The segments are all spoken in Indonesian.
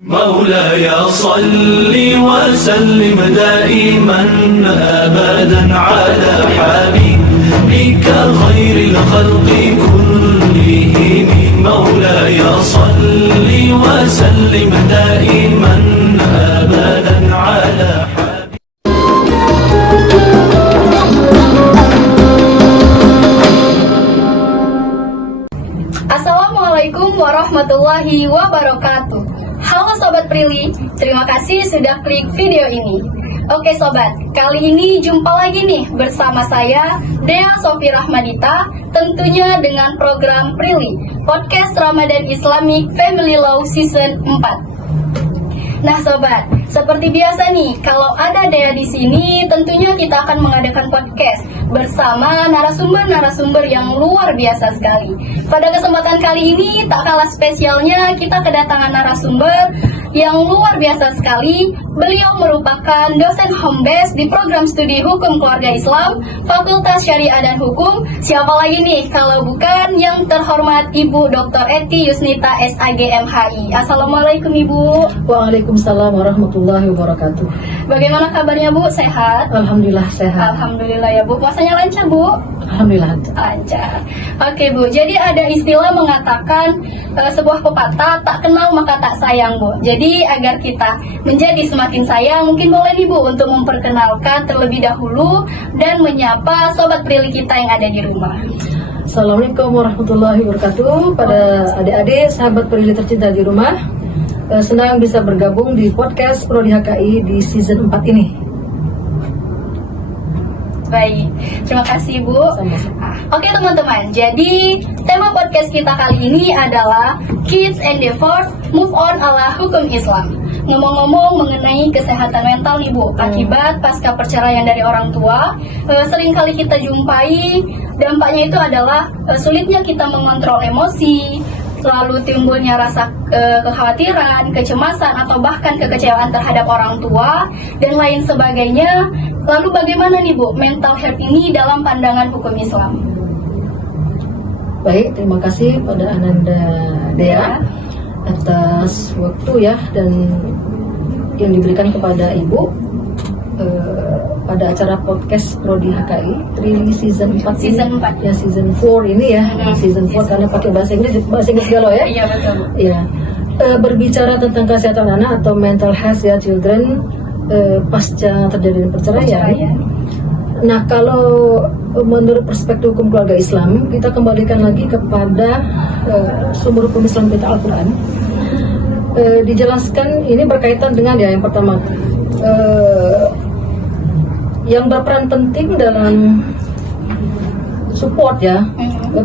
مولاي صل وسلم دائما أبدا على حبيبك خير الخلق كلهم مولاي صل وسلم دائما أبدا على Assalamualaikum warahmatullahi wabarakatuh. Halo Sobat Prilly, terima kasih sudah klik video ini. Oke Sobat, kali ini jumpa lagi nih bersama saya Dea Sofi Rahmadita, tentunya dengan program Prilly, Podcast Ramadan Islamic Family Law Season 4. Nah Sobat, seperti biasa nih, kalau ada Dea di sini, tentunya kita akan mengadakan podcast bersama narasumber-narasumber yang luar biasa sekali. Pada kesempatan kali ini, tak kalah spesialnya, kita kedatangan narasumber yang luar biasa sekali. Beliau merupakan dosen home base di program studi Hukum Keluarga Islam, Fakultas Syariah dan Hukum. Siapa lagi nih kalau bukan yang terhormat Ibu Dr. Eti Yusnita SAG MHI. Assalamualaikum Ibu. Waalaikumsalam warahmatullahi wabarakatuh. Bagaimana kabarnya Bu? Sehat? Alhamdulillah sehat. Alhamdulillah ya Bu. Puasanya lancar Bu? Alhamdulillah. Lancar. Oke Bu, jadi ada istilah mengatakan sebuah pepatah, tak kenal maka tak sayang Bu. Jadi agar kita menjadi semakin sayang, mungkin boleh nih Bu untuk memperkenalkan terlebih dahulu dan menyapa Sobat Prilly kita yang ada di rumah. Assalamualaikum warahmatullahi wabarakatuh. Pada adik-adik, sahabat Prilly tercinta di rumah, senang bisa bergabung di podcast Prodi HKI di season 4 ini. Baik, terima kasih Bu. Sama-sama. Oke teman-teman, jadi tema podcast kita kali ini adalah Kids Endeavor Move On ala Hukum Islam. Ngomong-ngomong mengenai kesehatan mental nih Bu, akibat pasca perceraian dari orang tua, seringkali kita jumpai dampaknya itu adalah sulitnya kita mengontrol emosi, selalu timbulnya rasa kekhawatiran, kecemasan, atau bahkan kekecewaan terhadap orang tua, dan lain sebagainya. Lalu bagaimana nih Bu, mental health ini dalam pandangan hukum Islam? Baik, terima kasih pada Ananda Dea atas waktu ya dan yang diberikan kepada Ibu pada acara podcast Prodi HKI Prilly season 4 Season 4. Ya, season 4 ini ya. Season 4 karena pakai bahasa Inggris galau ya. Iya betul Bu. Ya, berbicara tentang kesehatan anak atau mental health ya children pasca terjadinya perceraian. Nah, kalau menurut perspektif hukum keluarga Islam, kita kembalikan lagi kepada sumber hukum Islam kita Al-Quran. Dijelaskan ini berkaitan dengan ya yang pertama, yang berperan penting dalam support ya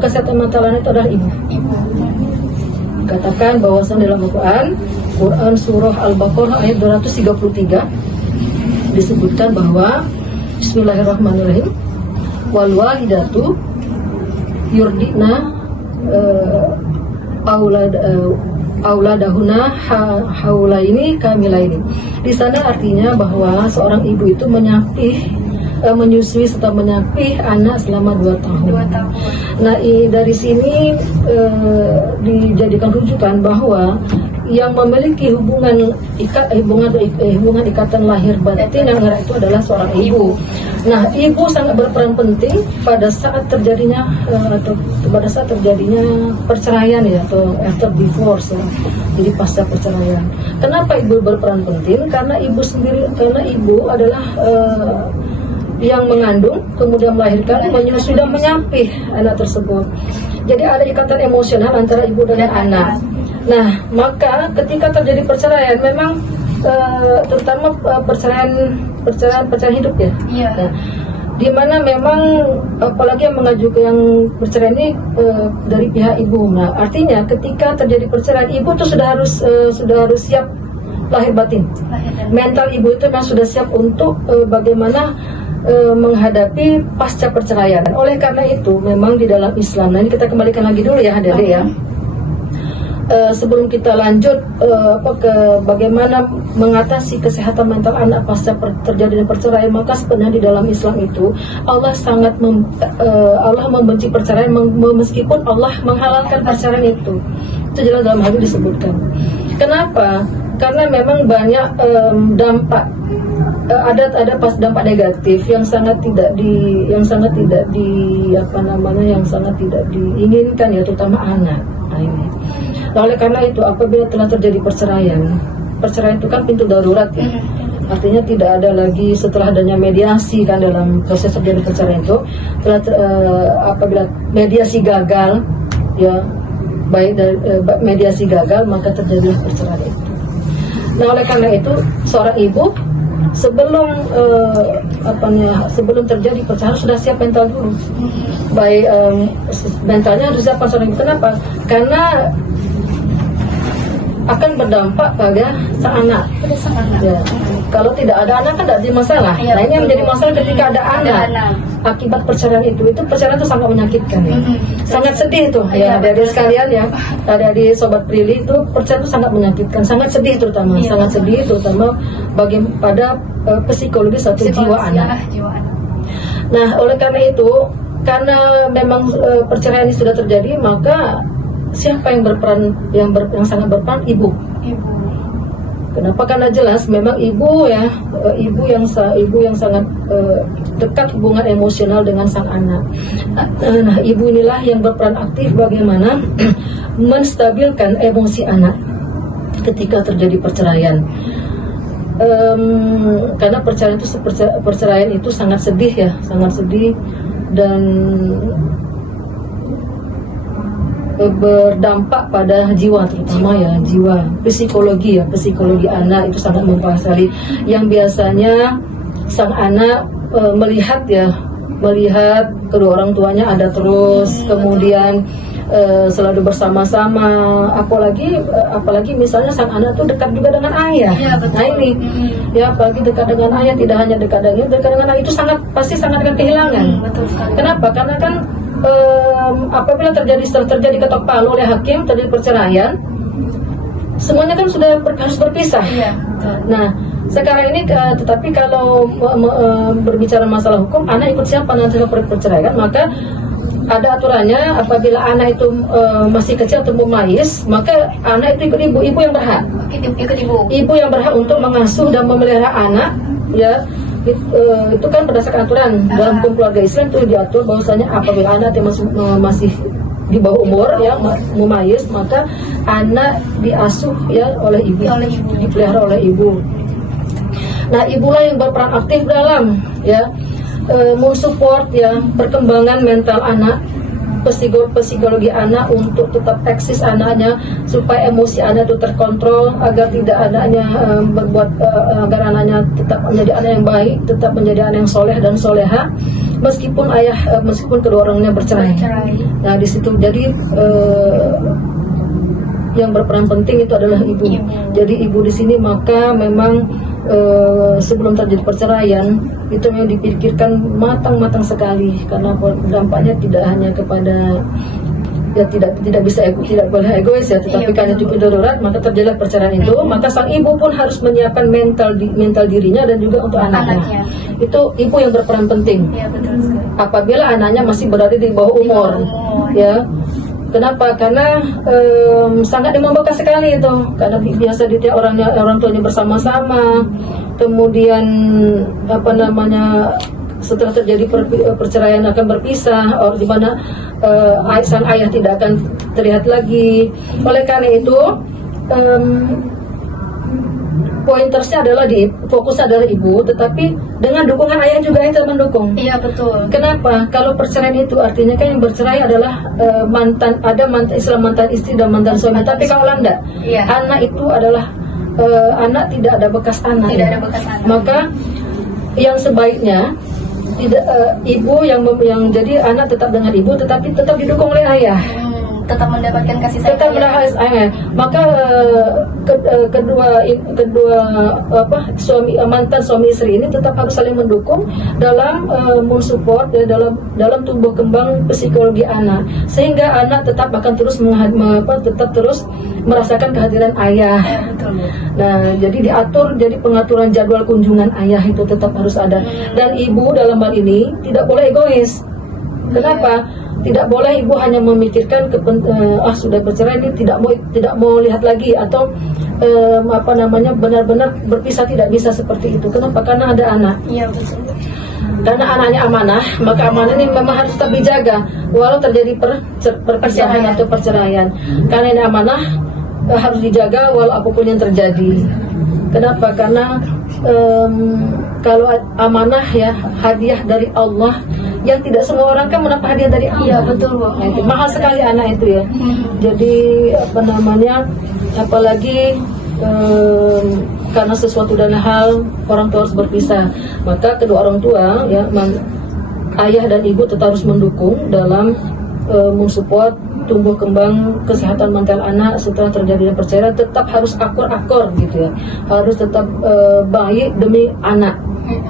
kesehatan mental anak itu adalah ibu. Katakan bahwasan dalam Quran surah Al-Baqarah ayat 233 disebutkan bahwa Bismillahirrahmanirrahim, wal walidatu yurdina auladahuna haulaini kamilaini. Di sana artinya bahwa seorang ibu itu menyusui serta menyapih anak selama 2 tahun. Nah, dari sini dijadikan rujukan bahwa yang memiliki hubungan ikatan lahir batin yang erat itu adalah seorang ibu. Nah, ibu sangat berperan penting pada saat terjadinya perceraian ya, atau after divorce ya. Jadi pasca perceraian. Kenapa ibu berperan penting? Karena ibu adalah yang mengandung, kemudian melahirkan, menyusui dan menyapih anak tersebut. Jadi ada ikatan emosional antara ibu dan anak. Nah, maka ketika terjadi perceraian, memang terutama perceraian hidup ya. Iya. Nah, di mana memang apalagi yang mengajukan yang perceraian ini dari pihak ibu. Nah, artinya ketika terjadi perceraian, ibu tuh sudah harus siap lahir batin. Mental ibu itu memang sudah siap untuk bagaimana menghadapi pasca perceraian. Oleh karena itu, memang di dalam Islam, nah ini kita kembalikan lagi dulu ya Dede ya. Sebelum kita lanjut ke bagaimana mengatasi kesehatan mental anak pasca terjadinya perceraian, maka sebenarnya di dalam Islam itu Allah sangat Allah membenci perceraian meskipun Allah menghalalkan perceraian itu jelas dalam hal ini disebutkan. Kenapa? karena memang banyak dampak ada pas dampak negatif yang sangat tidak diinginkan ya, terutama anak. Nah, ini. Nah, oleh karena itu apabila telah terjadi perceraian itu kan pintu darurat ya. Artinya tidak ada lagi setelah adanya mediasi kan dalam proses terjadi perceraian itu apabila mediasi gagal ya, baik dari mediasi gagal maka terjadi perceraian itu. Nah, oleh karena itu seorang ibu sebelum terjadi perceraian sudah siap mental dulu. Baik mentalnya harus siap seorang ibu. Kenapa? Karena akan berdampak pada sang anak. Ya. Kalau tidak ada anak kan tidak jadi masalah. Ya, nah, ini yang menjadi masalah ketika ada anak. Akibat perceraian itu perceraian itu sangat menyakitkan. Ya. Sangat sedih tuh ya, adik-adik sekalian ya. Adik-adik sobat Prilly itu perceraian itu sangat menyakitkan, sangat sedih terutama, sangat sedih terutama pada psikologi satu jiwa anak. Nah, oleh karena itu, karena memang perceraian ini sudah terjadi, maka siapa yang berperan yang sangat berperan? Ibu. Kenapa? Karena jelas memang ibu ya, ibu yang sangat dekat hubungan emosional dengan sang anak. Nah, ibu inilah yang berperan aktif bagaimana menstabilkan emosi anak ketika terjadi perceraian. Karena perceraian itu sangat sedih ya, sangat sedih dan berdampak pada jiwa, terutama ya jiwa, psikologi anak itu sangat mempengaruhi. Yang biasanya sang anak melihat kedua orang tuanya ada terus, kemudian selalu bersama-sama, apalagi misalnya sang anak itu dekat juga dengan ayah. Ya, betul. Nah ini ya, apalagi dekat dengan ayah, tidak hanya dekat dengan ayah itu pasti sangat akan kehilangan. Betul sekali. Kenapa? Karena kan apabila terjadi ketok palu oleh hakim, terjadi perceraian, semuanya kan sudah harus berpisah. Ya. Nah, sekarang ini tetapi kalau berbicara masalah hukum, anak ikut siapa nanti perceraian, maka ada aturannya. Apabila anak itu masih kecil atau mumayyiz, maka anak itu ikut ibu yang berhak. Ibu yang berhak untuk mengasuh dan memelihara anak, ya. Itu kan berdasarkan aturan dalam hukum keluarga Islam itu diatur bahwasanya apabila anak masih di bawah umur ya, mumayyiz, maka anak diasuh ya oleh ibu, dipelihara oleh ibu. Nah, ibulah yang berperan aktif dalam ya mensupport ya perkembangan mental anak, psikologi anak untuk tetap eksis anaknya, supaya emosi anak itu terkontrol, agar tidak anaknya agar anaknya tetap menjadi anak yang baik, tetap menjadi anak yang soleh dan soleha, meskipun kedua orangnya bercerai. Nah, di situ jadi yang berperan penting itu adalah ibu. Jadi ibu di sini maka memang sebelum terjadi perceraian itu yang dipikirkan matang-matang sekali, karena dampaknya tidak hanya kepada ya tidak boleh egois ya, tetapi karena cukup darurat maka terjadi perceraian itu, maka sang ibu pun harus menyiapkan mental dirinya dan juga untuk anaknya. Itu ibu yang berperan penting. Ya, betul sekali. Apabila anaknya masih berada di bawah umur, ya. Kenapa? Karena sangat membekas sekali itu. Karena biasa orang tuanya bersama-sama. Kemudian setelah terjadi perceraian akan berpisah, di mana sang ayah tidak akan terlihat lagi. Oleh karena itu pointersnya adalah fokus adalah ibu, tetapi dengan dukungan ayah juga yang mendukung. Iya, betul. Kenapa? Kalau perceraian itu artinya kan yang bercerai adalah mantan istri dan mantan suami. Tapi kalau enggak, anak itu adalah anak tidak ada bekas anak. Maka yang sebaiknya tidak ibu yang jadi anak tetap dengan ibu, tetapi tetap didukung oleh ayah. Tetap mendapatkan kasih sayang. Maka kedua mantan suami istri ini tetap harus saling mendukung dalam mensupport dalam tumbuh kembang psikologi anak, sehingga anak tetap akan terus merasakan kehadiran ayah. Nah, jadi jadi pengaturan jadwal kunjungan ayah itu tetap harus ada, dan ibu dalam hal ini tidak boleh egois. Kenapa? tidak boleh ibu hanya memikirkan sudah bercerai ini tidak mau lihat lagi, atau benar-benar berpisah, tidak bisa seperti itu. Kenapa? Karena ada anak. Iya, betul. Karena anaknya amanah, maka amanah ini memang harus tetap dijaga walau terjadi perpisahan atau perceraian. Karena ini amanah harus dijaga walau apapun yang terjadi. Kenapa? Karena kalau amanah ya hadiah dari Allah, yang tidak semua orang kan mendapat hadiah dari Allah. Iya, betul, Bu. Nah, itu mahal sekali anak itu ya. Jadi apalagi karena sesuatu dan hal orang tua harus berpisah, maka kedua orang tua ya ayah dan ibu tetap harus mendukung dalam mensupport tumbuh kembang kesehatan mental anak setelah terjadinya perceraian. Tetap harus akur gitu ya, harus tetap baik demi anak.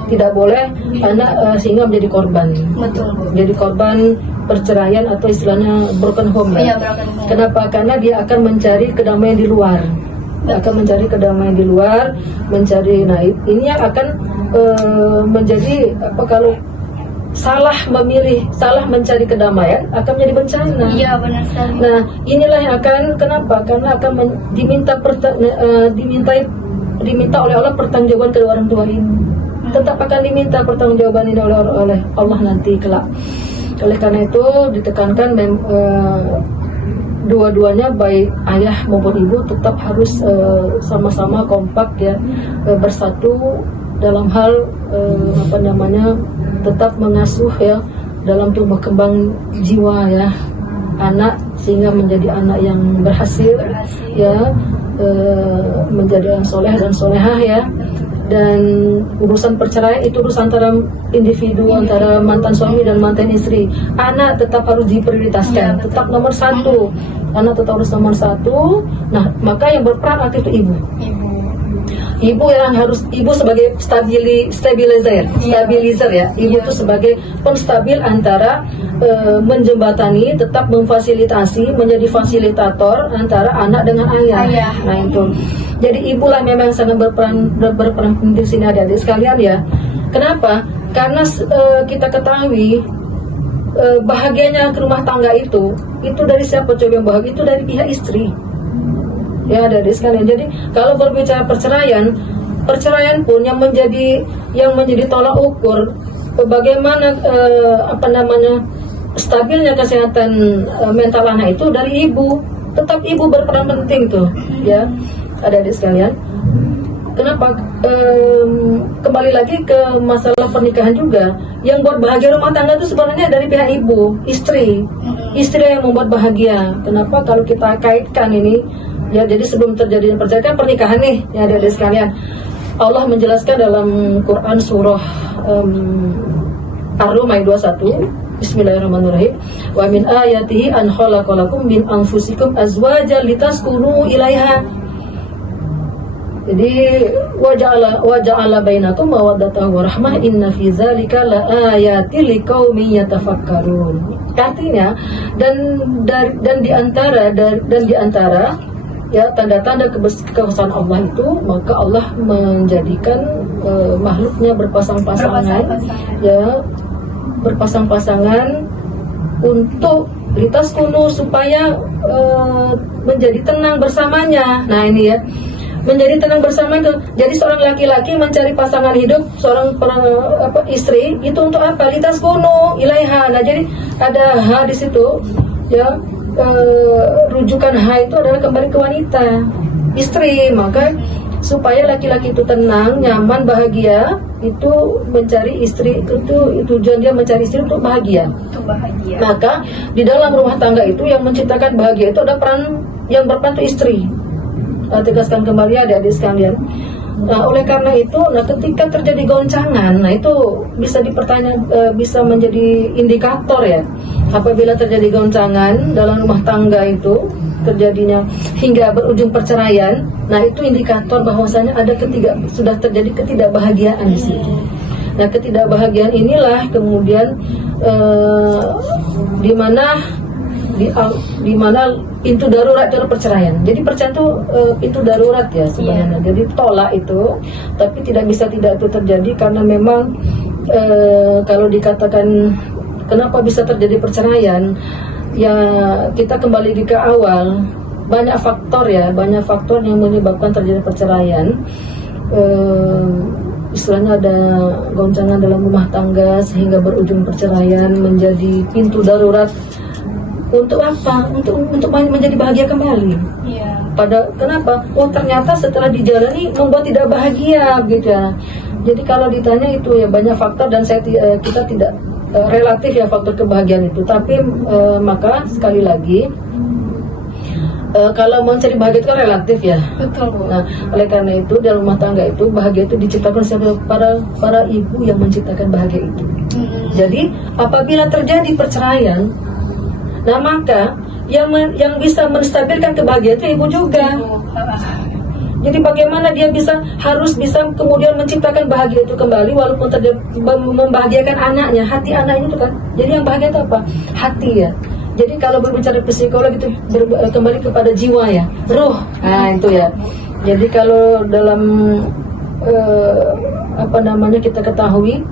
Tidak boleh anak sehingga menjadi korban. Betul, Bu. Jadi korban perceraian atau istilahnya broken home ya. Iya, broken home. Kenapa? Karena dia akan mencari kedamaian di luar. Mencari. Nah, ini yang akan menjadi kalau salah memilih, salah mencari kedamaian akan menjadi bencana. Iya, benar sekali. Nah, inilah yang akan kenapa? Karena akan diminta oleh Allah pertanggungjawaban kedua orang tua ini. Tetap akan diminta pertanggungjawaban ini oleh Allah nanti kelak. Oleh karena itu ditekankan dua-duanya baik ayah maupun ibu tetap harus sama-sama kompak ya, bersatu dalam hal tetap mengasuh ya dalam tumbuh kembang jiwa ya anak, sehingga menjadi anak yang berhasil. Ya, menjadi yang soleh dan solehah ya. Dan urusan perceraian itu urusan antara individu, antara mantan suami dan mantan istri. Anak tetap harus diprioritaskan, tetap nomor satu. Anak tetap harus nomor satu. Nah, maka yang berperan aktif itu ibu. Ibu sebagai stabilizer ya. Ibu itu sebagai penstabil antara menjembatani, tetap memfasilitasi, menjadi fasilitator antara anak dengan ayah. Nah itu. Jadi ibulah memang sangat berperan di sini adik-adik sekalian ya. Kenapa? Karena kita ketahui bahagianya ke rumah tangga itu dari siapa coba yang bahagia? Itu dari pihak istri. Ya, adik-adik sekalian. Jadi kalau berbicara perceraian pun yang menjadi tolak ukur bagaimana stabilnya kesehatan mental anak itu dari ibu. Tetap ibu berperan penting tuh, ya. Adik-adik sekalian. Kenapa? Kembali lagi ke masalah pernikahan juga. Yang buat bahagia rumah tangga itu sebenarnya dari pihak ibu, istri yang membuat bahagia. Kenapa? Kalau kita kaitkan ini, ya, jadi sebelum terjadinya perceraian pernikahan nih, ya adik-adik sekalian. Allah menjelaskan dalam Quran surah Ar-Rum ayat 21. Bismillahirrahmanirrahim. Wa min ayatihi an khalaqalakum min anfusikum azwajan litaskunu ilaiha. Jadi waja'ala bainakum mawaddatan wa rahmah inna fi dzalika laayatil liqaumin yatafakkarun. Artinya dan di antara ya tanda-tanda kebesaran Allah itu, maka Allah menjadikan makhluknya berpasang-pasangan untuk litas kuno supaya menjadi tenang bersamanya. Nah ini ya, menjadi tenang bersama itu. Jadi seorang laki-laki mencari pasangan hidup, seorang istri itu untuk apa? Litas kuno ilaiha. Nah jadi ada ha di situ ya. Rujukan ha itu adalah kembali ke wanita, istri. Maka supaya laki-laki itu tenang, nyaman, bahagia, itu mencari istri, itu tujuan dia mencari istri untuk bahagia. Maka di dalam rumah tangga itu yang menciptakan bahagia itu ada peran yang berperan itu istri. Tegaskan kembali adik-adik sekalian. Nah, oleh karena itu, ketika terjadi goncangan, itu bisa bisa menjadi indikator ya. Apabila terjadi goncangan dalam rumah tangga itu terjadinya hingga berujung perceraian, itu indikator bahwasanya sudah terjadi ketidakbahagiaan di situ. Nah, ketidakbahagiaan inilah kemudian di mana pintu darurat jalur perceraian. Jadi perceraian itu pintu darurat ya sebenarnya. Jadi tolak itu, tapi tidak bisa tidak itu terjadi karena memang kalau dikatakan kenapa bisa terjadi perceraian? Ya kita kembali ke awal, banyak faktor ya, banyak faktor yang menyebabkan terjadi perceraian. Istilahnya ada goncangan dalam rumah tangga sehingga berujung perceraian, menjadi pintu darurat untuk apa? Untuk menjadi bahagia kembali. Iya. Kenapa? Oh ternyata setelah dijalani membuat tidak bahagia gitu ya. Jadi kalau ditanya itu ya banyak faktor dan kita tidak relatif ya faktor kebahagiaan itu. Tapi maka sekali lagi kalau mencari bahagia itu kan relatif ya. Betul, Bu. Nah, oleh karena itu dalam rumah tangga itu bahagia itu diciptakan oleh para ibu yang menciptakan bahagia itu. Jadi apabila terjadi perceraian, nah maka yang bisa menstabilkan kebahagiaan itu ibu juga. Jadi bagaimana dia harus bisa kemudian menciptakan bahagia itu kembali walaupun membahagiakan anaknya, hati anaknya itu kan. Jadi yang bahagia itu apa? Hati ya. Jadi kalau berbicara psikolog itu kembali kepada jiwa ya, ruh. Nah itu ya. Jadi kalau dalam kita ketahui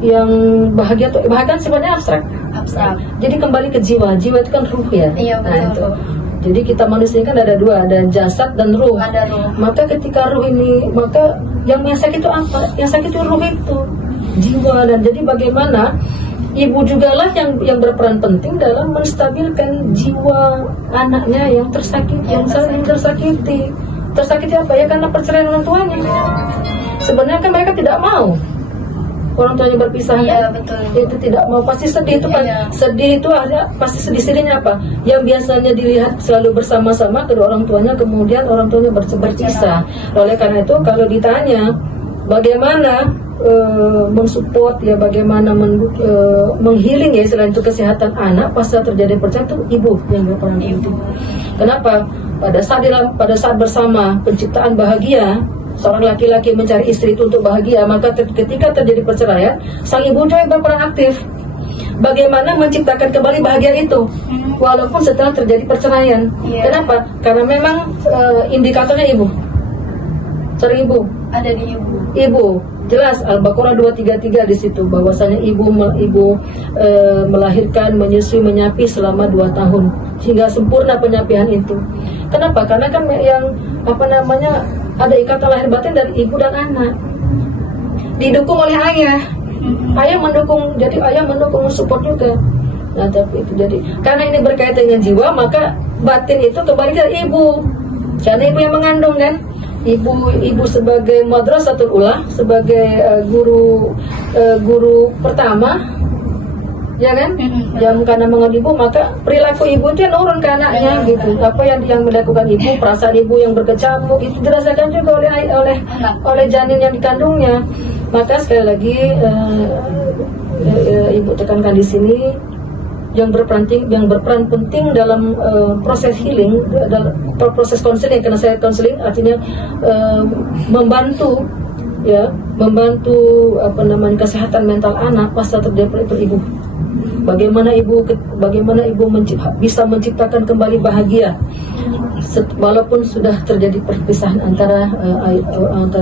yang bahagia itu bahagia sifatnya abstrak. Jadi kembali ke jiwa itu kan ruh ya. Iya, betul. Nah, itu. Jadi kita manusia kan ada dua, ada jasad dan ruh. Ada ruh. Maka ketika ruh ini, maka yang sakit itu apa? Yang sakit itu ruh itu, jiwa. Dan jadi bagaimana ibu juga lah yang berperan penting dalam menstabilkan jiwa anaknya yang tersakiti, yang tersakiti. Tersakiti apa ya? Karena perceraian orang tuanya. Sebenarnya kan mereka tidak mau orang tuanya berpisah. Iya, betul. Itu tidak mau, pasti sedih itu kan. Iya. Sedih itu ada pasti sedihnya apa? Yang biasanya dilihat selalu bersama-sama kedua orang tuanya, kemudian orang tuanya berpisah. Oleh karena itu kalau ditanya bagaimana mensupport ya, bagaimana menghealing ya selain itu kesehatan anak pasca terjadi perceraian, itu ibu yang berperan penting. Kenapa? Pada saat bersama penciptaan bahagia, seorang laki-laki mencari istri itu untuk bahagia, maka ketika terjadi perceraian, sang ibu juga berperan aktif. Bagaimana menciptakan kembali bahagia itu, walaupun setelah terjadi perceraian. Iya. Kenapa? Karena memang indikatornya ibu. Sorry ibu. Ada di ibu. Ibu. Jelas Al-Baqarah 233 di situ bahwasanya ibu melahirkan, menyusui, menyapi selama 2 tahun hingga sempurna penyapian itu. Kenapa? Karena kan yang ada ikatan lahir batin dari ibu dan anak. Didukung oleh ayah. Ayah mendukung, jadi ayah mendukung, support juga. Nah, tapi itu jadi karena ini berkaitan dengan jiwa, maka batin itu kembali dari ibu. Karena ibu yang mengandung kan. Ibu sebagai madrasatul ula, sebagai guru pertama, ya kan? Yang karena mengandung ibu, maka perilaku ibu itu yang nurun ke anaknya gitu. Apa yang dilakukan ibu, perasaan ibu yang berkecamuk itu dirasakan juga oleh janin yang dikandungnya. Maka sekali lagi ibu tekankan di sini yang berperan penting dalam proses healing, dalam proses konseling. Karena saya konseling artinya membantu kesehatan mental anak pasca terjadi ibu. Bagaimana ibu bisa menciptakan kembali bahagia walaupun sudah terjadi perpisahan antara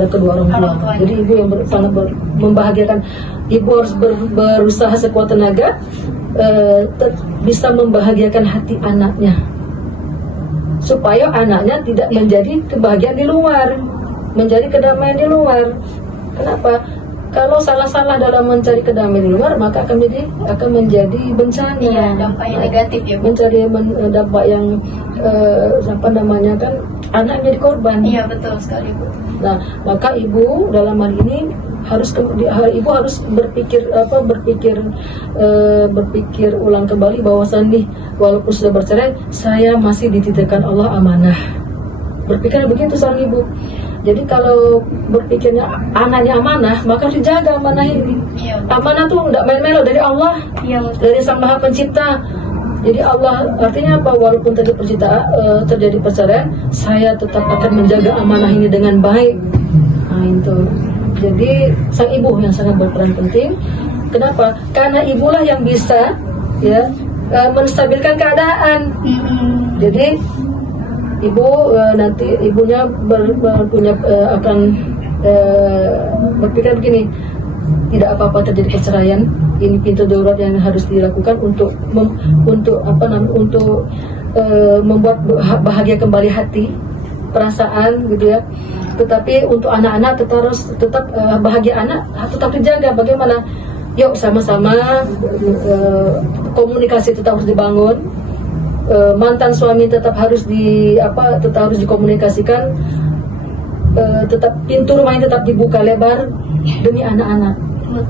kedua orang tua. Jadi ibu yang sangat membahagiakan. Ibu harus berusaha sekuat tenaga bisa membahagiakan hati anaknya supaya anaknya tidak menjadi kebahagiaan di luar, menjadi kedamaian di luar. Kenapa? Kalau salah-salah dalam mencari kedamaian di luar, maka akan menjadi bencana. Iya, dampaknya negatif ya, Bu. Mencari dampak yang kan anak menjadi korban. Iya, betul sekali, Bu. Nah, maka ibu dalam hal ini ibu harus berpikir ulang kembali bahwasannya walaupun sudah bercerai, saya masih dititipkan Allah amanah. Berpikir begitu seorang ibu. Jadi kalau berpikirnya anaknya amanah, maka harus dijaga amanah ini. Iya. Amanah tuh tidak main-main loh, dari Allah, Iya, dari Sang Maha Pencipta. Jadi Allah artinya apa? Walaupun terjadi perceraian, saya tetap akan menjaga amanah ini dengan baik. Nah itu. Jadi sang ibu yang sangat berperan penting. Kenapa? Karena ibulah yang bisa menstabilkan keadaan. Jadi ibu nanti ibunya akan berpikir begini. tidak apa-apa terjadi perceraian. Ini pintu darurat yang harus dilakukan untuk membuat bahagia kembali hati, perasaan gitu ya. Tetapi untuk anak-anak tetap bahagia anak tetap dijaga. Bagaimana? Yuk sama-sama komunikasi tetap harus dibangun. Mantan suami tetap harus dikomunikasikan. Tetap pintu rumahnya tetap dibuka lebar demi anak-anak.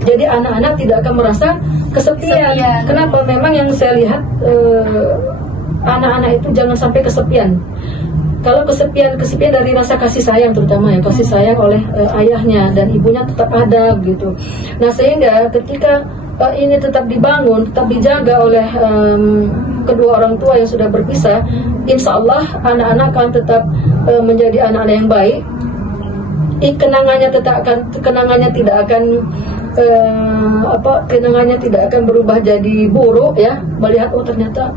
Jadi anak-anak tidak akan merasa kesepian. Kenapa? Memang yang saya lihat anak-anak itu jangan sampai kesepian. Kalau kesepian dari rasa kasih sayang, terutama ya kasih sayang oleh ayahnya dan ibunya tetap ada gitu. Nah sehingga ketika ini tetap dibangun, tetap dijaga oleh kedua orang tua yang sudah berpisah, insya Allah anak-anak akan tetap menjadi anak-anak yang baik. Kenangannya tidak akan berubah jadi buruk ya. Melihat ternyata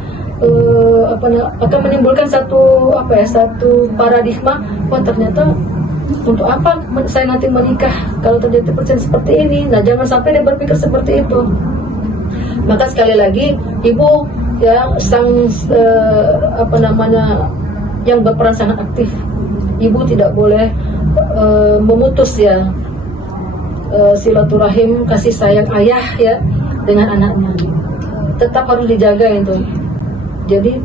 akan menimbulkan satu paradigma. Ternyata untuk apa saya nanti menikah kalau terjadi perceraian seperti ini. Nah jangan sampai dia berpikir seperti itu. Maka sekali lagi ibu ya yang berperan sangat aktif. Ibu tidak boleh memutus ya silaturahim kasih sayang ayah ya dengan anaknya. Tetap harus dijaga itu. Jadi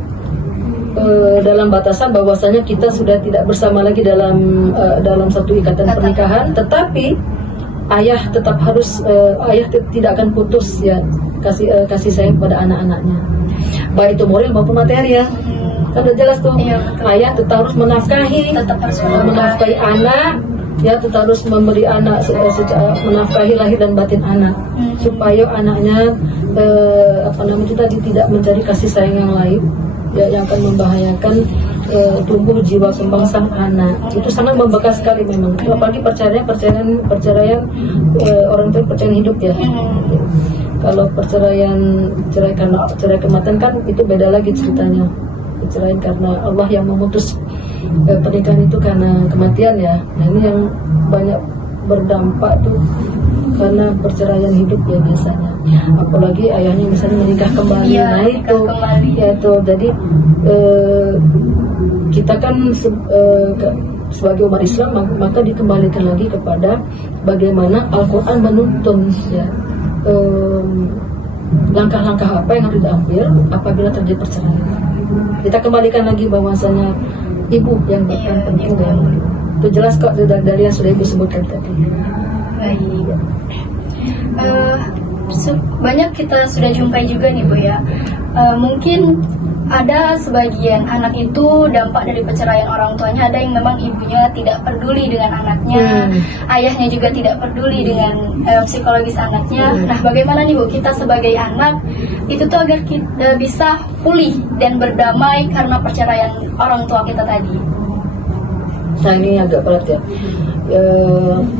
dalam batasan bahwasanya kita sudah tidak bersama lagi dalam satu ikatan pernikahan, tetapi ayah tetap harus tidak akan putus ya kasih sayang kepada anak-anaknya, baik itu moral maupun material. Kan udah jelas tuh. Ayah tetap harus menafkahi anak ya, tetap harus memberi anak menafkahi lahir dan batin anak supaya anaknya tidak mencari kasih sayang yang lain ya, yang akan membahayakan tumbuh jiwa kembang sang anak. Itu sangat membekas sekali memang. Apalagi perceraian orang tua perceraian hidup ya. Kalau cerai kematian kan itu beda lagi ceritanya. Cerai karena Allah yang memutus pernikahan itu karena kematian ya. Nah ini yang banyak berdampak tuh karena perceraian hidup ya biasanya. Apalagi ayahnya misalnya menikah kembali, jadi kita kan sebagai umat Islam maka dikembalikan lagi kepada bagaimana Al-Quran menuntun ya langkah-langkah apa yang harus diambil apabila terjadi perceraian. Kita kembalikan lagi bahwasanya ibu yang berperan penting dalam itu jelas kok dari yang sudah ibu sebutkan tadi. Baik. Banyak kita sudah jumpai juga nih Bu ya. Mungkin ada sebagian anak itu dampak dari perceraian orang tuanya, ada yang memang ibunya tidak peduli dengan anaknya, ayahnya juga tidak peduli dengan psikologis anaknya. Nah bagaimana nih Bu kita sebagai anak itu tuh agar kita bisa pulih dan berdamai karena perceraian orang tua kita tadi? Nah ini agak berat ya.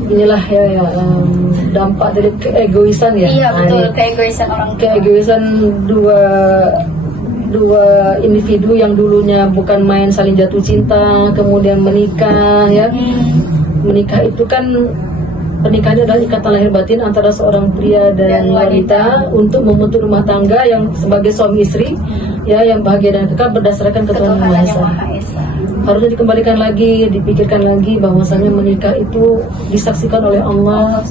Inilah ya dampak dari keegoisan ya. Iya betul, keegoisan orang tua. Keegoisan dua individu yang dulunya bukan main saling jatuh cinta, kemudian menikah ya. Menikah itu kan pernikahannya adalah ikatan lahir batin antara seorang pria dan wanita untuk membentuk rumah tangga yang sebagai suami istri ya, yang bahagia dan kekal berdasarkan ketuhanan Yang Maha Esa. Harusnya dikembalikan lagi, dipikirkan lagi bahwasanya menikah itu disaksikan oleh Allah.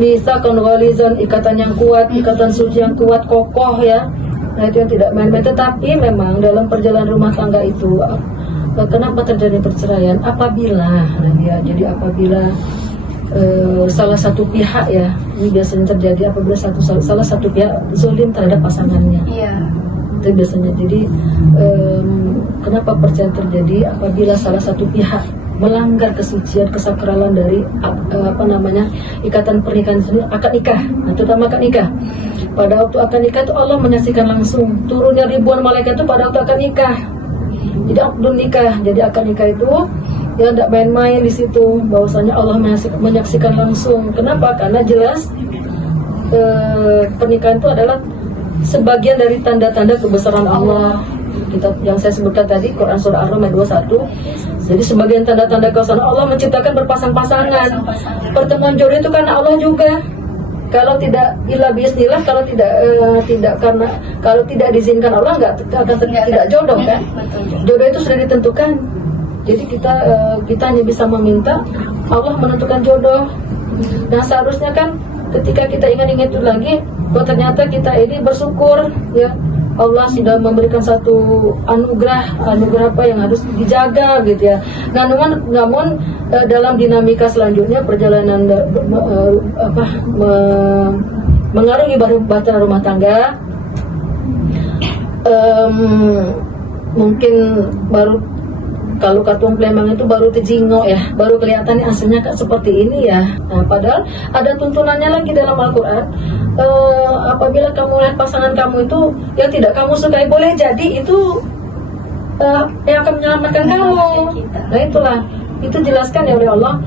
Mitsaqan ghalizan, ikatan yang kuat, ikatan suci yang kuat, kokoh ya. Nah itu yang tidak main-main. Tetapi memang dalam perjalanan rumah tangga itu kenapa terjadi perceraian? Apabila salah satu pihak ya, ini biasanya terjadi apabila salah satu pihak zalim terhadap pasangannya. Iya. Itu biasanya. Jadi kenapa perceraian terjadi apabila salah satu pihak melanggar kesucian kesakralan dari ikatan pernikahan sendiri, akad nikah, terutama akad nikah. Pada waktu akad nikah itu Allah menyaksikan langsung turunnya ribuan malaikat itu pada waktu akad nikah. Jadi akad nikah, jadi akad nikah itu ya tidak main-main di situ. Bahwasanya Allah menyaksikan langsung. Kenapa? Karena jelas pernikahan itu adalah sebagian dari tanda-tanda kebesaran Allah. Kitab yang saya sebutkan tadi, Quran Surah Ar-Rum ayat 21. Jadi sebagian tanda-tanda kebesaran Allah menciptakan berpasang-pasangan. Pertemuan jodoh itu karena Allah juga. Kalau tidak illa bismillah, kalau tidak diizinkan Allah tidak jodoh kan? Betul. Jodoh itu sudah ditentukan. Jadi kita hanya bisa meminta Allah menentukan jodoh. Nah seharusnya kan ketika kita ingat-ingat itu lagi, ternyata kita ini bersyukur ya, Allah sudah memberikan satu anugerah apa yang harus dijaga gitu ya. Nah, namun dalam dinamika selanjutnya perjalanan mengarungi bahtera rumah tangga, mungkin baru kalau Katuang Palembang itu baru tejingo ya, baru kelihatan aslinya seperti ini ya. Nah, padahal ada tuntunannya lagi dalam Al-Quran. Apabila kamu lihat pasangan kamu itu yang tidak kamu sukai, boleh jadi itu yang akan menyelamatkan kamu. Nah itulah, itu jelaskan ya oleh Allah.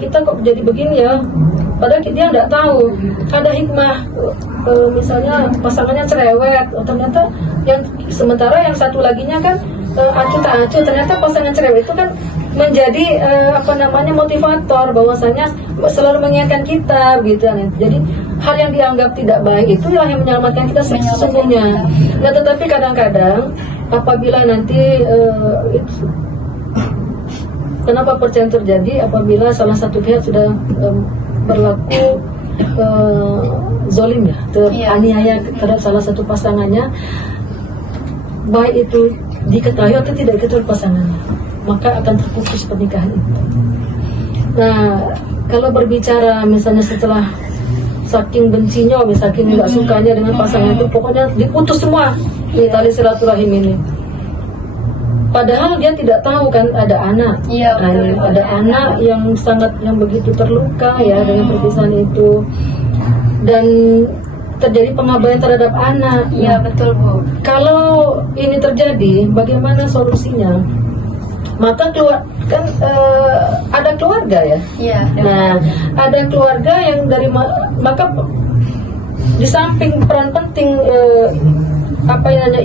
Kita kok jadi begini ya, padahal dia tidak tahu ada hikmah. Misalnya pasangannya cerewet, ternyata sementara yang satu laginya kan acuh tak acuh, ternyata pasangan cerewet itu kan menjadi motivator bahwasanya selalu mengingatkan kita gitu kan. Jadi hal yang dianggap tidak baik itu yang menyelamatkan kita sesungguhnya. Nah tetapi kadang-kadang apabila nanti kenapa perceraian terjadi apabila salah satu pihak sudah berlaku zolim ya, teraniaya terhadap salah satu pasangannya, baik itu diketahui atau tidak diketahui pasangannya, maka akan terputus pernikahan itu. Nah, kalau berbicara misalnya setelah saking bencinya, saking nggak sukanya dengan pasangan itu, pokoknya diputus semua di tali silaturahim ini. Padahal dia tidak tahu kan ada anak, ada anak yang begitu terluka ya dengan perpisahan itu, dan terjadi pengabaian terhadap anak. Iya betul Bu. Kalau ini terjadi, bagaimana solusinya? Maka ada keluarga ya. Iya. Nah, ada keluarga yang maka di samping peran penting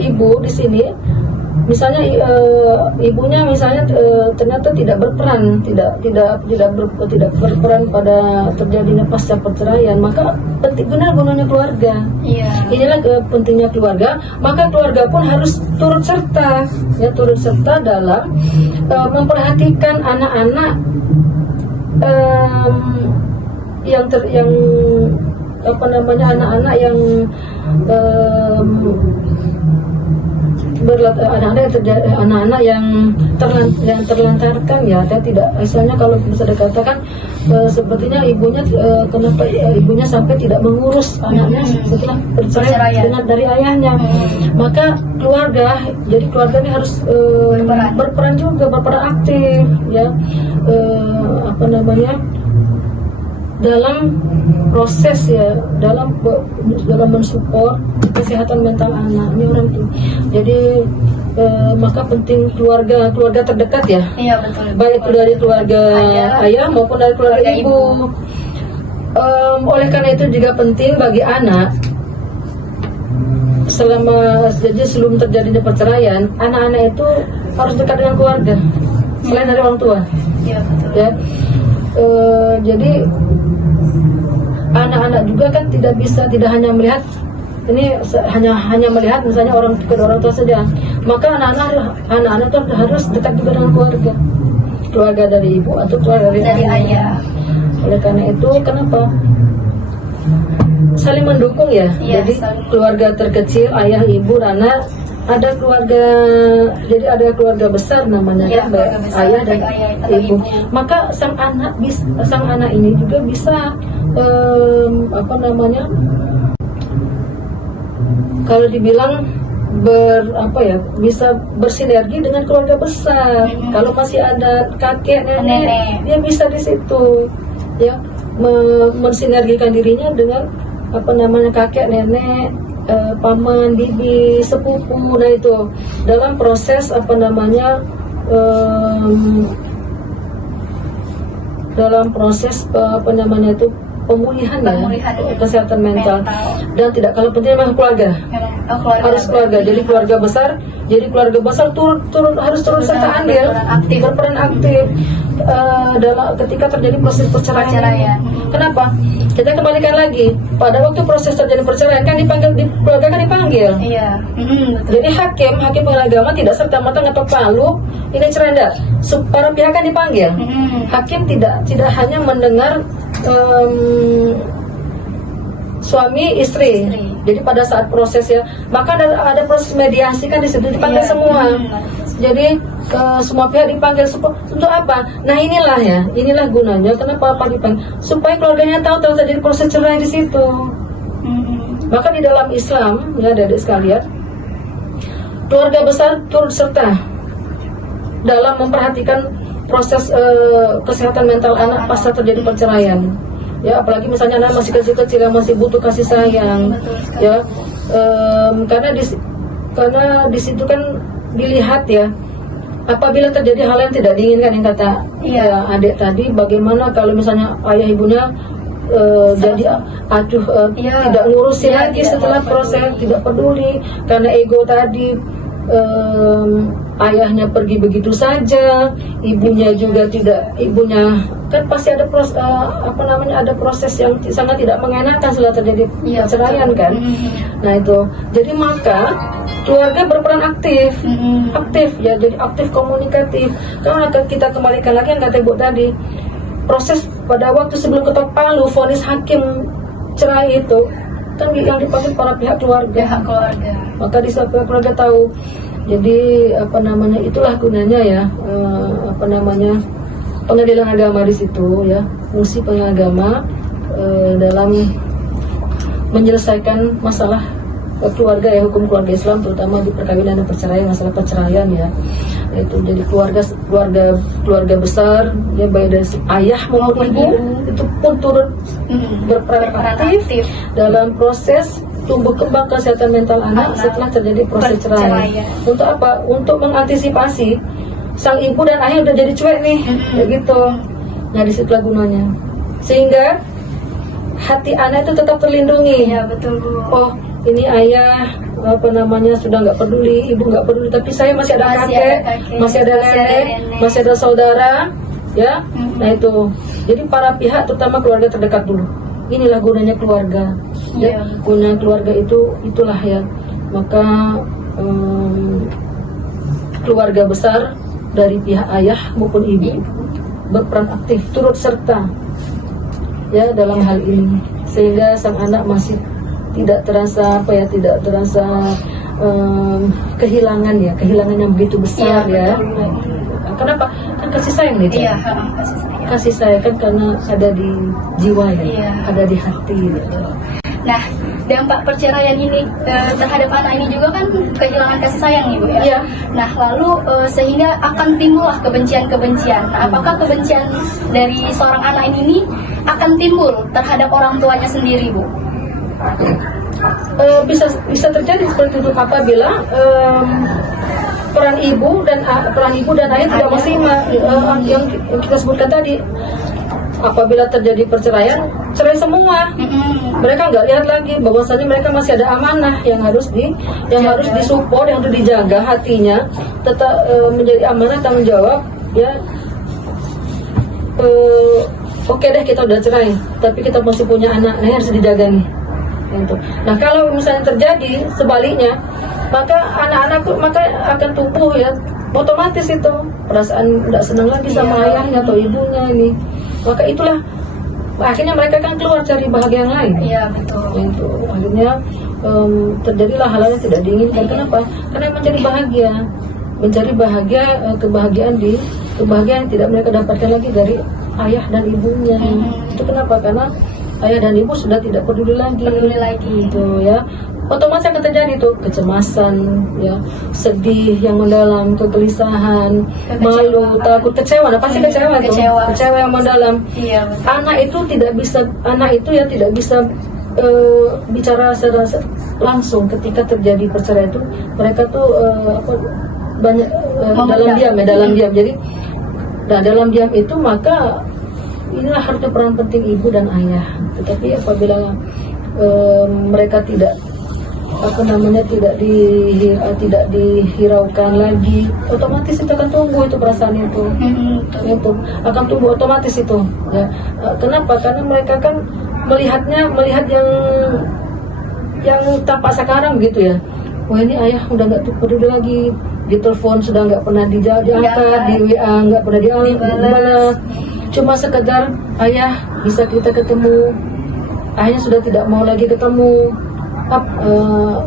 ibu di sini. Misalnya ibunya ternyata tidak berperan, tidak berperan pada terjadinya pasca perceraian, maka penting benar gunanya keluarga. Iya. Inilah pentingnya keluarga, maka keluarga pun harus turut serta dalam memperhatikan anak-anak anak-anak yang anak-anak yang terlantarkan ya, dan tidak, misalnya kalau bisa dikatakan sepertinya ibunya kenapa ibunya sampai tidak mengurus anaknya setelah bercerai dari ayahnya. Maka keluarga ini harus berperan juga, berperan aktif ya, dalam proses ya, dalam mensupport kesehatan mental anak ini orang tuh. Jadi maka penting keluarga terdekat ya. Iya betul. Baik itu dari keluarga ayah maupun dari keluarga ibu. Oleh karena itu juga penting bagi anak sebelum terjadinya perceraian, anak-anak itu harus dekat dengan keluarga selain dari orang tua. Iya betul. Ya. Jadi anak-anak juga kan tidak hanya melihat ini, hanya melihat misalnya kedua orang tua saja. Maka anak-anak itu harus dekat juga dengan keluarga dari ibu atau keluarga dari ayah. Oleh karena itu kenapa saling mendukung ya. Jadi keluarga terkecil ayah, ibu, anak, ada keluarga besar namanya kan, ayah dan ibu. Maka sang anak ini juga bisa kalau dibilang bisa bersinergi dengan keluarga besar. Kalau masih ada kakek nenek, dia bisa di situ ya mensinergikan dirinya dengan kakek nenek, paman, bibi, sepupu. Nah itu dalam proses pemulihan kesehatan mental. Dan tidak kalah penting memang keluarga. Harus keluarga. Jadi keluarga besar harus turut serta andil, berperan aktif. dalam ketika terjadi proses perceraian. Perceraian. Kenapa? Kita kembalikan lagi pada waktu proses terjadi perceraian kan dipanggil, keluarga kan dipanggil. Iya. Betul. Jadi hakim pengadilan agama tidak serta merta ngetok palu ini cerai enggak. Para pihak kan dipanggil. Hakim tidak hanya mendengar suami istri. Jadi pada saat prosesnya, maka ada proses mediasi kan di situ dipanggil semua. Jadi semua pihak dipanggil untuk apa? Nah inilah gunanya. Kenapa apa dipanggil? Supaya keluarganya tahu telah terjadi proses cerai di situ. Maka di dalam Islam, ya adik-adik sekalian, keluarga besar turut serta dalam memperhatikan proses kesehatan mental anak pasca terjadi perceraian. Ya, apalagi misalnya anak masih kecil-kecil yang masih butuh kasih sayang, ya, karena di situ kan dilihat ya, apabila terjadi hal yang tidak diinginkan yang kata adik tadi, bagaimana kalau misalnya ayah ibunya jadi tidak ngurusin lagi setelah proses, tidak peduli karena ego tadi. Ayahnya pergi begitu saja, ibunya juga kan pasti ada proses yang sangat tidak mengenakan setelah terjadi perceraian kan. Nah itu, jadi maka keluarga berperan aktif ya, jadi aktif komunikatif. Karena kita kembalikan lagi yang kata Ibu tadi, proses pada waktu sebelum ketok palu vonis hakim cerai itu kan yang dipanggil para pihak keluarga. Maka di saat pihak keluarga tahu, jadi itulah gunanya ya, pengadilan agama di situ ya, fungsi pengadilan agama dalam menyelesaikan masalah keluarga ya, hukum keluarga Islam terutama di perkawinan dan perceraian, masalah perceraian ya. Itu jadi keluarga besar ya, baik dari ayah maupun ibu itu pun turut berperan aktif dalam proses tumbuh kembang kesehatan mental anak setelah terjadi proses cerai. Untuk apa? Untuk mengantisipasi sang ibu dan ayah udah jadi cuek nih, kayak gitu. Nah disitulah gunanya, sehingga hati anak itu tetap terlindungi. Iya betul Bu. Oh ini ayah sudah nggak peduli, ibu nggak peduli, tapi saya masih ada kakek, masih ada nenek, masih ada saudara, ya. Nah itu, jadi para pihak terutama keluarga terdekat dulu. Inilah gunanya keluarga. Ya, guna keluarga itulah ya. Maka keluarga besar dari pihak ayah maupun ibu berperan aktif, turut serta ya dalam hal ini, sehingga sang anak masih tidak terasa kehilangan yang begitu besar ya. Kenapa? Kan kasih sayang nih. Iya, kasih sayang kan karena ada di jiwa ya, ada di hati gitu. Nah, dampak perceraian ini terhadap anak ini juga kan kehilangan kasih sayang nih Bu ya. Iya. Nah, lalu sehingga akan timbullah kebencian-kebencian. Nah, apakah kebencian dari seorang anak ini akan timbul terhadap orang tuanya sendiri Bu? Bisa terjadi seperti itu apabila peran ibu dan ayah tidak maksimal, yang kita sebutkan tadi. Apabila terjadi perceraian, cerai semua. Mereka nggak lihat lagi bahwasanya mereka masih ada amanah yang harus disupport, yang harus dijaga hatinya, tetap menjadi amanah, tanggung jawab ya. Oke deh, kita udah cerai, tapi kita masih punya anak, nah harus dijaga nih. Nah kalau misalnya terjadi sebaliknya, maka anak-anak maka akan tumbuh ya, otomatis itu perasaan tidak senang lagi sama ayahnya atau ibunya ini. Maka itulah akhirnya mereka kan keluar cari bahagia yang lain. Iya betul. Itu akhirnya terjadilah hal-hal yang tidak diinginkan. Kenapa? Karena mencari bahagia, kebahagiaan yang tidak mereka dapatkan lagi dari ayah dan ibunya. Itu kenapa? Karena ayah dan ibu sudah tidak peduli lagi. Itu ya. Otomatis akan terjadi tuh kecemasan, ya, sedih yang mendalam, kegelisahan, malu, takut, kecewa. Nah, pasti kecewa yang mendalam. Iya, Anak itu tidak bisa bicara secara langsung ketika terjadi perceraian itu. Mereka tuh banyak dalam diam. Jadi, dalam diam itu maka inilah harusnya peran penting ibu dan ayah. Tetapi apabila mereka tidak tidak dihiraukan lagi, otomatis itu akan tumbuh itu perasaan itu akan tumbuh otomatis itu ya. Kenapa? Karena mereka kan melihat yang tampak sekarang gitu ya. Wah, ini ayah udah nggak peduli lagi, di telepon sudah nggak pernah diangkat, di WA nggak pernah dibalas, cuma sekedar ayah bisa kita ketemu, ayahnya sudah tidak mau lagi ketemu.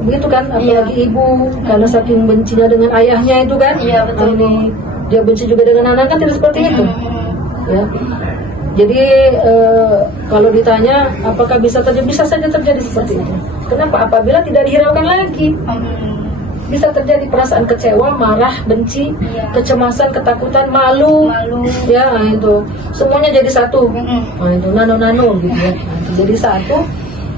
Begitu kan, apalagi ibu karena saking bencinya dengan ayahnya itu kan, betul. Ini dia benci juga dengan anak, kan tidak seperti itu ya. Jadi kalau ditanya apakah bisa terjadi, bisa saja terjadi seperti itu. Kenapa? Apabila tidak dihiraukan lagi, bisa terjadi perasaan kecewa, marah, benci, kecemasan, ketakutan, malu. Ya, itu semuanya jadi satu. Nah, itu nano gitu ya. Nah, jadi satu.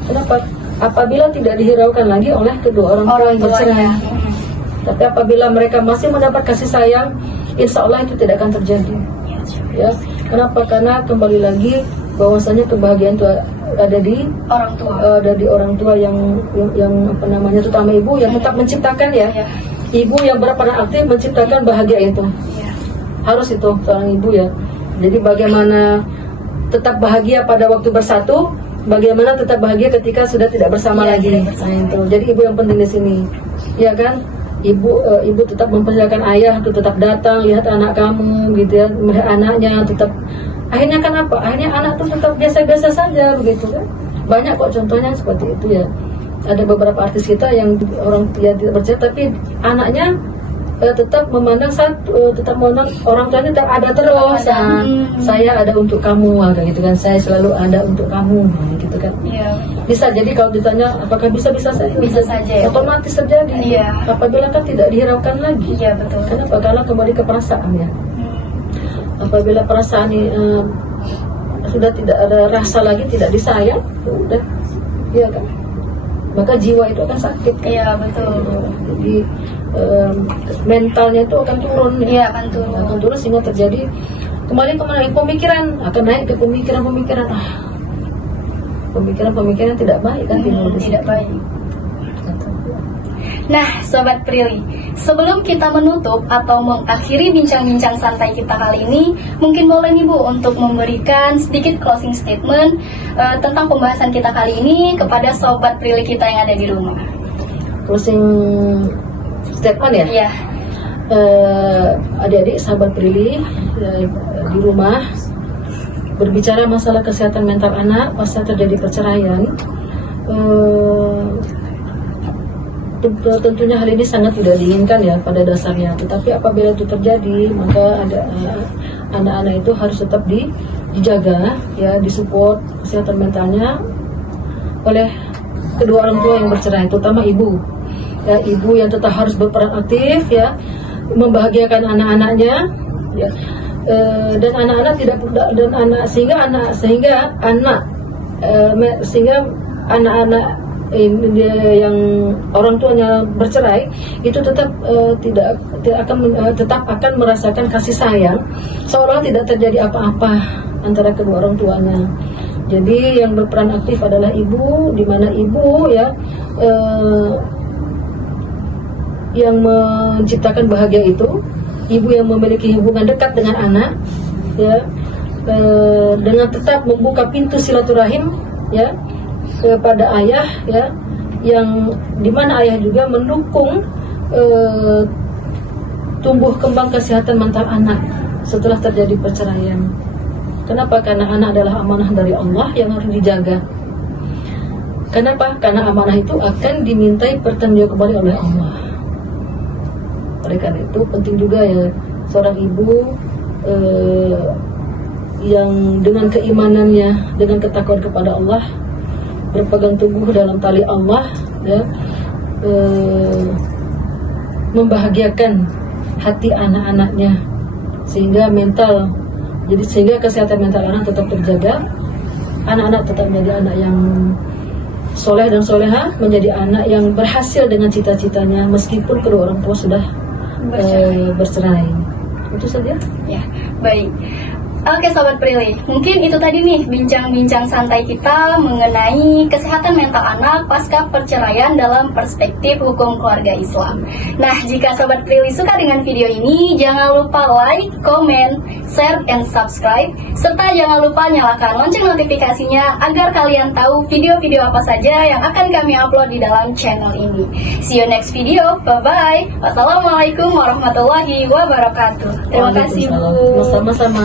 Kenapa? Apabila tidak dihiraukan lagi oleh kedua orang tua yang bercerai. Tapi apabila mereka masih mendapat kasih sayang, insya Allah itu tidak akan terjadi. Ya, kenapa? Karena kembali lagi bahwasanya kebahagiaan itu ada di orang tua yang apa namanya, terutama ibu yang tetap menciptakan ya. Ibu yang berperan aktif menciptakan bahagia itu. Harus itu seorang ibu ya. Jadi bagaimana tetap bahagia pada waktu bersatu, bagaimana tetap bahagia ketika sudah tidak bersama lagi. Nah, itu. Jadi ibu yang penting di sini. Ya kan? Ibu tetap mempercayakan ayah untuk tetap datang lihat anak kamu gitu ya, melihat anaknya tetap. Akhirnya kan apa? Akhirnya anak tuh tetap biasa-biasa saja begitu kan. Banyak kok contohnya seperti itu ya. Ada beberapa artis kita yang orang tidak percaya tapi anaknya tetap memandang orang tuanya tetap ada terus. Saya ada untuk kamu, kayak gitu kan. Saya selalu ada untuk kamu, gitu kan. Bisa jadi kalau ditanya apakah bisa saja. Bisa saja. Otomatis terjadi. Apabila kan tidak dihiraukan lagi. Betul. Kenapa? Karena kembali ke perasaan ya. Apabila perasaan sudah tidak ada rasa lagi, tidak disayang, udah, iya kan. Maka jiwa itu akan sakit kan? Iya, betul. Jadi mentalnya itu akan turun. Akan turun sehingga terjadi kembali ke pemikiran, akan naik ke pemikiran tidak baik kan, tidak baik. Nah, Sobat Prilly, sebelum kita menutup atau mengakhiri bincang-bincang santai kita kali ini, mungkin boleh nih Bu untuk memberikan sedikit closing statement tentang pembahasan kita kali ini kepada Sobat Prilly kita yang ada di rumah. Closing statement ya? Iya. Adik-adik sahabat Prilly di rumah, berbicara masalah kesehatan mental anak pasca terjadi perceraian. Tentunya hal ini sangat tidak diinginkan ya pada dasarnya, tetapi apabila itu terjadi maka ada anak-anak itu harus tetap dijaga ya, disupport kesehatan mentalnya oleh kedua orang tua yang bercerai, terutama ibu ya, ibu yang tetap harus berperan aktif ya, membahagiakan anak-anaknya ya, dan anak-anak sehingga anak-anak yang orang tuanya bercerai itu tetap akan merasakan kasih sayang, seolah tidak terjadi apa-apa antara kedua orang tuanya. Jadi yang berperan aktif adalah ibu, di mana ibu ya yang menciptakan bahagia itu, ibu yang memiliki hubungan dekat dengan anak ya, dengan tetap membuka pintu silaturahim ya kepada ayah ya, yang dimana ayah juga mendukung tumbuh kembang kesehatan mental anak setelah terjadi perceraian. Kenapa? Karena anak adalah amanah dari Allah yang harus dijaga. Kenapa? Karena amanah itu akan dimintai pertanggungjawaban oleh Allah. Oleh karena itu penting juga ya seorang ibu yang dengan keimanannya, dengan ketakwaan kepada Allah, berpegang teguh dalam tali Allah ya, membahagiakan hati anak-anaknya sehingga kesehatan mental anak tetap terjaga, anak-anak tetap menjadi anak yang soleh dan soleha, menjadi anak yang berhasil dengan cita-citanya meskipun kedua orang tua sudah bercerai. Itu saja. Ya, baik. Oke Sobat Prilly, mungkin itu tadi nih bincang-bincang santai kita mengenai kesehatan mental anak pasca perceraian dalam perspektif hukum keluarga Islam. Nah, jika Sobat Prilly suka dengan video ini, jangan lupa like, komen, share, and subscribe, serta jangan lupa nyalakan lonceng notifikasinya agar kalian tahu video-video apa saja yang akan kami upload di dalam channel ini. See you next video, bye-bye. Wassalamualaikum warahmatullahi wabarakatuh. Terima kasih Bu. Sama-sama.